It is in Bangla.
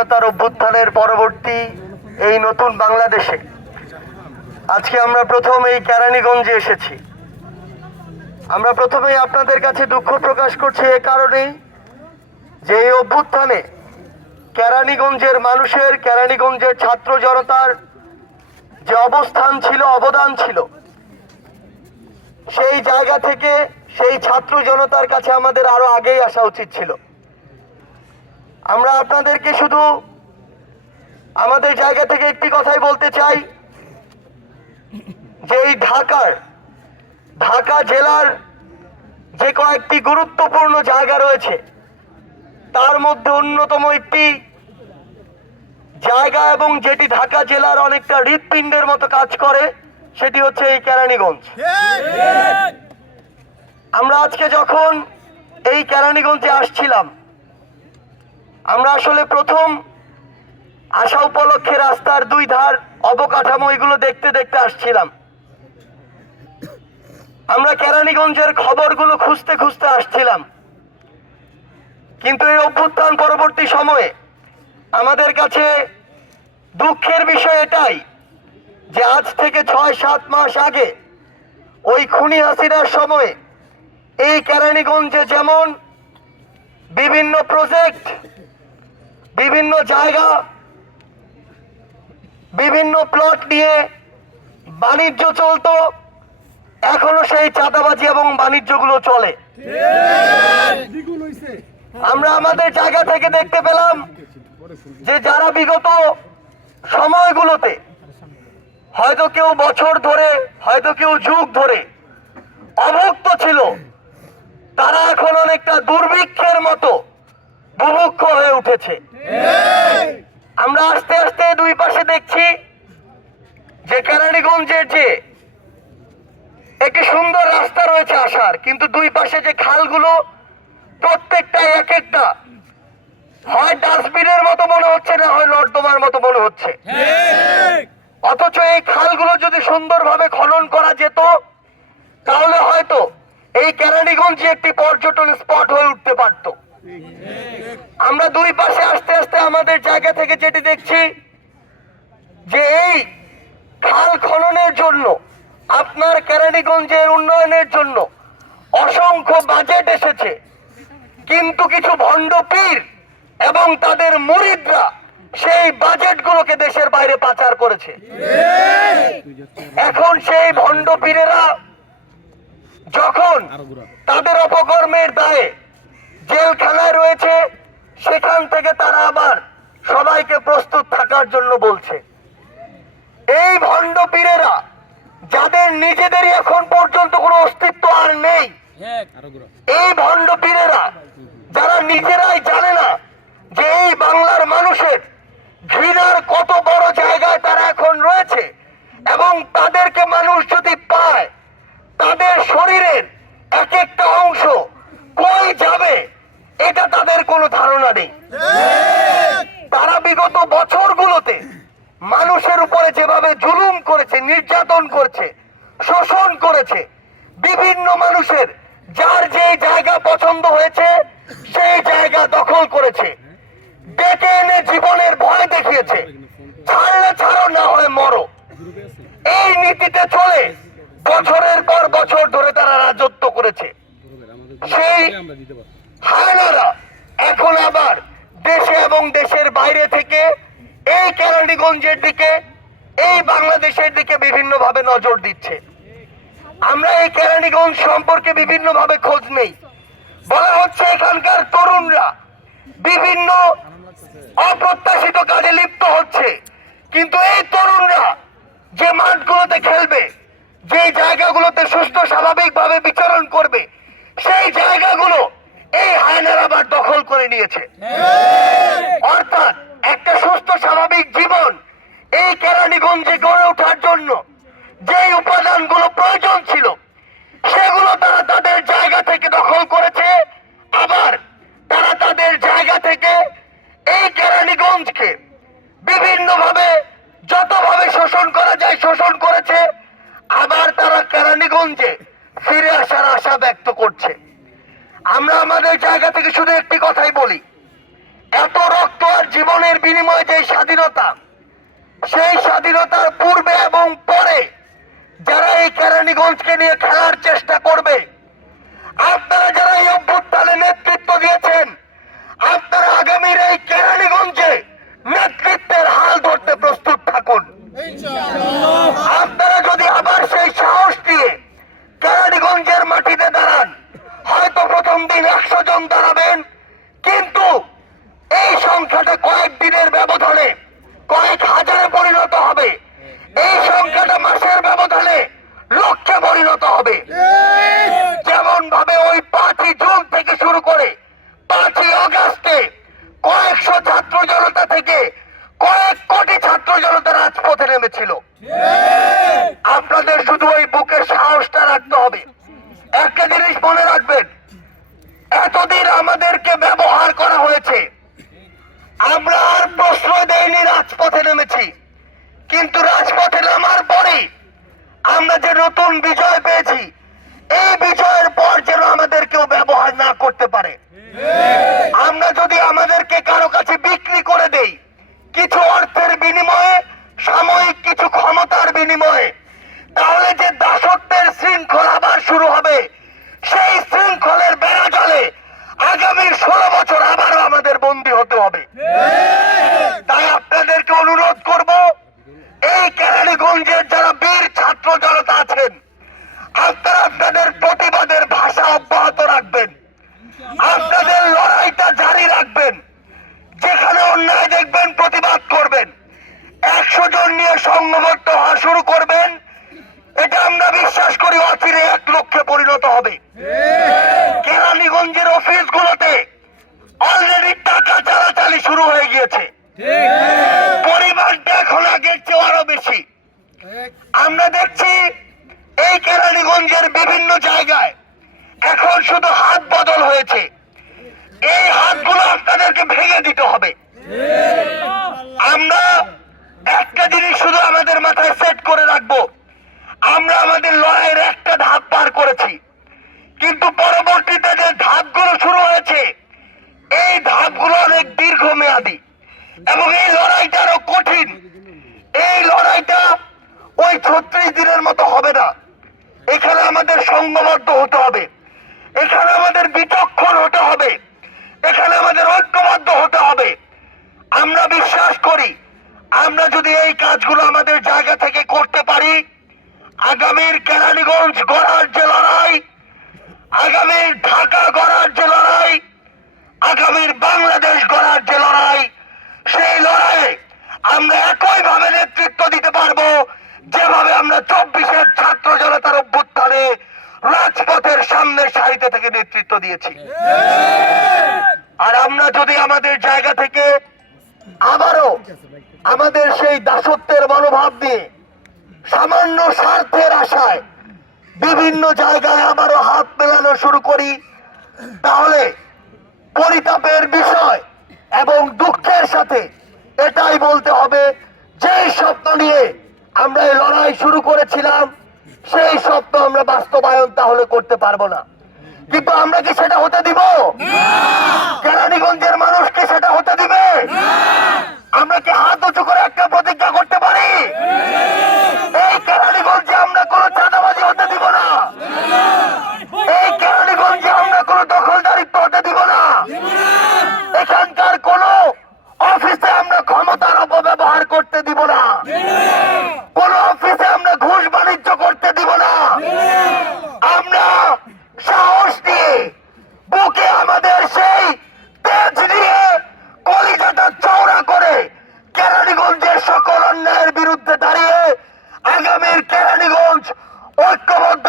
জনতার অভ্যুত্থানের পরবর্তী এই নতুন বাংলাদেশে। আজকে আমরা প্রথম এই কেরানীগঞ্জে এসেছি। আমরা প্রথমেই আপনাদের কাছে দুঃখ প্রকাশ করছি এ কারণেই যে এই অভ্যুত্থানে কেরানীগঞ্জের মানুষের, কেরানীগঞ্জের ছাত্র জনতার যে অবস্থান ছিল, অবদান ছিল, সেই জায়গা থেকে সেই ছাত্র জনতার কাছে আমাদের আরও আগেই আসা উচিত ছিল। আমরা আপনাদেরকে শুধু আমাদের জায়গা থেকে একটি কথাই বলতে চাই। যে এই ঢাকার ঢাকা জেলার যে কয়েকটি গুরুত্বপূর্ণ জায়গা রয়েছে তার মধ্যে অন্যতম একটি জায়গা এবং যেটি ঢাকা জেলার অনেকটা হৃৎপিণ্ডের মতো কাজ করে সেটি হচ্ছে এই কেরানীগঞ্জ। আমরা আজকে যখন এই কেরানীগঞ্জে আসছিলাম আমরা আসলে প্রথম আসা উপলক্ষে রাস্তার দুই ধার অবকাঠামো এগুলো দেখতে দেখতে আসছিলাম। আমরা কেরানীগঞ্জের খবরগুলো খুঁজতে খুঁজতে আসছিলাম। কিন্তু এই অভ্যুত্থান পরবর্তী সময়ে আমাদের কাছে দুঃখের বিষয় এটাই যে আজ থেকে ছয়, সাত মাস আগে ওই খুনি হাসিনার সময়ে এই কেরানীগঞ্জে যেমন বিভিন্ন প্রজেক্ট বিভিন্ন জায়গা, বিভিন্ন প্লট নিয়ে বাণিজ্য চলতো। এখনও সেই চাঁদাবাজি এবং বাণিজ্যগুলো চলে। আমরা আমাদের জায়গা থেকে দেখতে পেলাম যে যারা বিগত সময়গুলোতে হয়তো কেউ বছর ধরে, হয়তো কেউ যুগ ধরে অভুক্ত ছিল, তারা এখন অনেকটা দুর্ভিক্ষের মতো বুভুক্ষ হয়ে উঠেছে। আমরা আস্তে আস্তে দুই পাশে দেখছি যে কেরানীগঞ্জের যে একটি সুন্দর রাস্তা রয়েছে আসার, কিন্তু দুই পাশে যে খালগুলো প্রত্যেকটা এক একটা হয় ডাস্টবিনের মতো মনে হচ্ছে, না হয় নর্দমার মতো মনে হচ্ছে। অথচ এই খালগুলো যদি সুন্দরভাবে খনন করা যেত, তাহলে হয়তো এই কেরানীগঞ্জে একটি পর্যটন স্পট হয়ে উঠতে পারত। আমরা দুই পাশে আস্তে আস্তে আমাদের জায়গা থেকে যেটি দেখছি, যে এই খাল খননের জন্য, আপনার কেরানীগঞ্জের উন্নয়নের জন্য অসংখ্য বাজেট এসেছে। কিন্তু কিছু ভণ্ড পীর এবং তাদের মুরিদরা সেই বাজেটগুলোকে দেশের বাইরে পাচার করেছে। এখন সেই ভণ্ড পীরেরা যখন তাদের অপকর্মের দায়ে জেলখানায় রয়েছে, সেখান থেকে তারা আবার সবাইকে প্রস্তুত থাকার জন্য বলছে। এই ভণ্ড পীরেরা, যাদের নিজেদেরই এখন পর্যন্ত কোনো অস্তিত্ব আর নেই, এই ভণ্ড পীরেরা, যারা নিজেরাই জানে না যে এই বাংলার মানুষের ঘৃণার কত বড় জায়গায় তারা এখন রয়েছে, এবং তাদেরকে মানুষ যদি পায়, তাদের শরীরের এক একটা অংশ যাবে এটা তাদের কোনো ধারণা নেই। তারা বিগত বছরগুলোতে মানুষের উপরে যেভাবে জুলুম করেছে, নির্যাতন করেছে, শোষণ করেছে, বিভিন্ন মানুষের যার যে জায়গা পছন্দ হয়েছে, সেই জায়গা দখল করেছে। ডেকে এনে জীবনের ভয় দেখিয়েছে। ছাড়লে ছাড়ো, না হয় মরো। এই নীতিতে চলে বছরের পর বছর ধরে তারা রাজত্ব করেছে। সেই হায়নারা এখন আবার দেশে এবং দেশের বাইরে থেকে এই কেরানীগঞ্জের দিকে এই বাংলাদেশের দিকে বিভিন্ন ভাবে নজর দিচ্ছে। আমরা এই কেরানীগঞ্জ সম্পর্কে বিভিন্ন ভাবে খোঁজ নেই। বলা হচ্ছে এখানকার তরুণরা বিভিন্ন অপ্রত্যাশিত কাজে লিপ্ত হচ্ছে। কিন্তু এই তরুণরা যে মাঠগুলোতে খেলবে যে জায়গাগুলোতে সুস্থ স্বাভাবিকভাবে বিচরণ করবে সেই জায়গাগুলো এই হায়নার আবার দখল করে নিয়েছে। অর্থাৎ একটা সুস্থ, স্বাভাবিক জীবন এই কেরানীগঞ্জে গড়ে ওঠার জন্য যে উপাদানগুলো প্রয়োজন ছিল, সেগুলো তারা তাদের জায়গা থেকে দখল করেছে। আবার তারা তাদের জায়গা থেকে এই কেরানীগঞ্জকে বিভিন্নভাবে যতভাবে শোষণ করা যায় শোষণ করেছে। আবার তারা কেরানীগঞ্জে ফিরে আসার আশা ব্যক্ত করছে। আমরা আমাদের জায়গা থেকে শুধু একটি কথাই বলি। এত রক্ত আর জীবনের বিনিময়ে যে স্বাধীনতা, সেই স্বাধীনতার পূর্বে এবং পরে যারা এই কেরানীগঞ্জকে নিয়ে খেলার চেষ্টা করবে, আপনারা যারা এই অভ্যুত্থানে নেতৃত্ব দিয়েছেন, আপনারা আগামীর এই কেরানীগঞ্জে নেতৃত্বের হাল ধরতে প্রস্তুত থাকুন। আপনারা যদি আবার সেই সাহস দিয়ে কেরানীগঞ্জের মাটিতে দাঁড়ান হয়তো প্রথম দিন একশো জন দাঁড়াবেন। কিন্তু এই সংখ্যাটা কয়েক দিনের ব্যবধানে, কয়েক হাজারে পরিণত হবে। এই সংখ্যাটা মাসের ব্যবধানে লক্ষে পরিণত হবে। যেমন ভাবে ওই পাঁচই জুন থেকে শুরু করে পাঁচই অগাস্টে কয়েকশো ছাত্র জনতা থেকে কয়েক কোটি ছাত্র জনতা রাজপথে নেমেছিল। আপনাদের শুধু ওই বুকের সাহসটা রাখতে হবে। একটা জিনিস মনে রাখবেন এতদিন আমাদেরকে ব্যবহার করা হয়েছে। আমরা আর প্রশ্রয় দেয়নি রাজপথে নেমেছি। কিন্তু রাজপথে নামার পরে আমরা যে নতুন বিজয় পেয়েছি, এই বিজয়ের পর যেন আমাদের কেউ ব্যবহার না করতে পারে। আমরা যদি আমাদেরকে কারও কাছে বিক্রি করে দেই, কিছু অর্থের বিনিময়ে, সাময়িক কিছু ক্ষমতার বিনিময়ে, তাহলে যে দাসত্বের শৃঙ্খল আবার শুরু হবে, সেই শৃঙ্খলের বেড়া আগামী ষোলো বছর আবারও আমাদের বন্দী হতে হবে। তাই আপনাদেরকে অনুরোধ করব, এই কেরানীগঞ্জের যারা বীর ছাত্র জনতা আছেন, আপনারা আপনাদের প্রতিবাদের ভাষা অব্যাহত রাখবেন। আপনাদের লড়াইটা জারি রাখবেন। যেখানে অন্যায় দেখবেন, প্রতিবাদ করবেন। একশো জন নিয়ে সংঘবদ্ধ হওয়া শুরু করবেন। এটা আমরা বিশ্বাস করি অচিরে এক লক্ষে পরিণত হবে। কেরানীগঞ্জের অফিসগুলোতে অলরেডি টাকা চালাচালি শুরু হয়ে গিয়েছে। পরিমাণটা এখন আগের চেয়ে আরও বেশি। আমরা দেখছি এই কেরানীগঞ্জের বিভিন্ন জায়গায় এখন শুধু হাত বদল হয়েছে। এই হাতগুলো আপনাদেরকে ভেঙে দিতে হবে। আমরা একটা জিনিস শুধু আমাদের মাথায় সেট করে রাখব। আমরা আমাদের লড়াইয়ের একটা ধাপ পার করেছি কিন্তু পরবর্তীতে যে ধাপগুলো শুরু হয়েছে এই ধাপগুলো অনেক দীর্ঘমেয়াদী এবং এই লড়াইটা কঠিন। এই লড়াইটা ওই ছত্রিশ দিনের মতো হবে না। এখানে আমাদের সংঘবদ্ধ হতে হবে। এখানে আমাদের বিচক্ষণ হতে হবে। এখানে আমাদের ঐক্যবদ্ধ হতে হবে। আমরা বিশ্বাস করি, আমরা যদি এই কাজগুলো আমাদের জায়গা থেকে করতে পারি, আগামীর কেরানীগঞ্জ গড়ার যে লড়াই, আগামীর ঢাকা গড়ার যে লড়াই, আগামীর বাংলাদেশ গড়ার যে লড়াই সেই লড়াইয়ে আমরা একইভাবে নেতৃত্ব দিতে পারব। যেভাবে আমরা চব্বিশের ছাত্র জনতার অভ্যুত্থানে রাজপথের সামনের সারিতে থেকে নেতৃত্ব দিয়েছি। আর আমরা যদি আমাদের জায়গা থেকে আবারও আমাদের সেই দাসত্বের মনোভাব নিয়ে সামান্য স্বার্থের আশায় বিভিন্ন জায়গায় আবারও হাত মেলানো শুরু করি, তাহলে পরিতাপের বিষয় এবং দুঃখের সাথে এটাই বলতে হবে যে স্বপ্ন নিয়ে আমরা এই লড়াই শুরু করেছিলাম সেই স্বপ্ন আমরা বাস্তবায়ন তাহলে করতে পারব না। কিন্তু আমরা কি সেটা হতে দিব? কেরানীগঞ্জের মানুষকে সেটা হতে দিবে আমরা কি হাত উঁচু করে একটা প্রতিজ্ঞা করতে পারি এই কেরানীগঞ্জে আমরা কোনো চাঁদাবাজি হতে দিব না এই কেরানীগঞ্জে আমরা কোনো দখলদারিত্ব হতে দিব না এখানকার কোন অফিসে আমরা ক্ষমতার অপব্যবহার করতে দিব না কোন অফিসে আমরা ঘুষ বাণিজ্য করতে দিব না আমরা সাহস দিয়ে বুকে আমাদের সেই তেজ দিয়ে কলিজাটা চওড়া করে কেরানীগঞ্জের সকল অন্যায়ের বিরুদ্ধে দাঁড়িয়ে আগামীর কেরানীগঞ্জ ঐক্যবদ্ধভাবে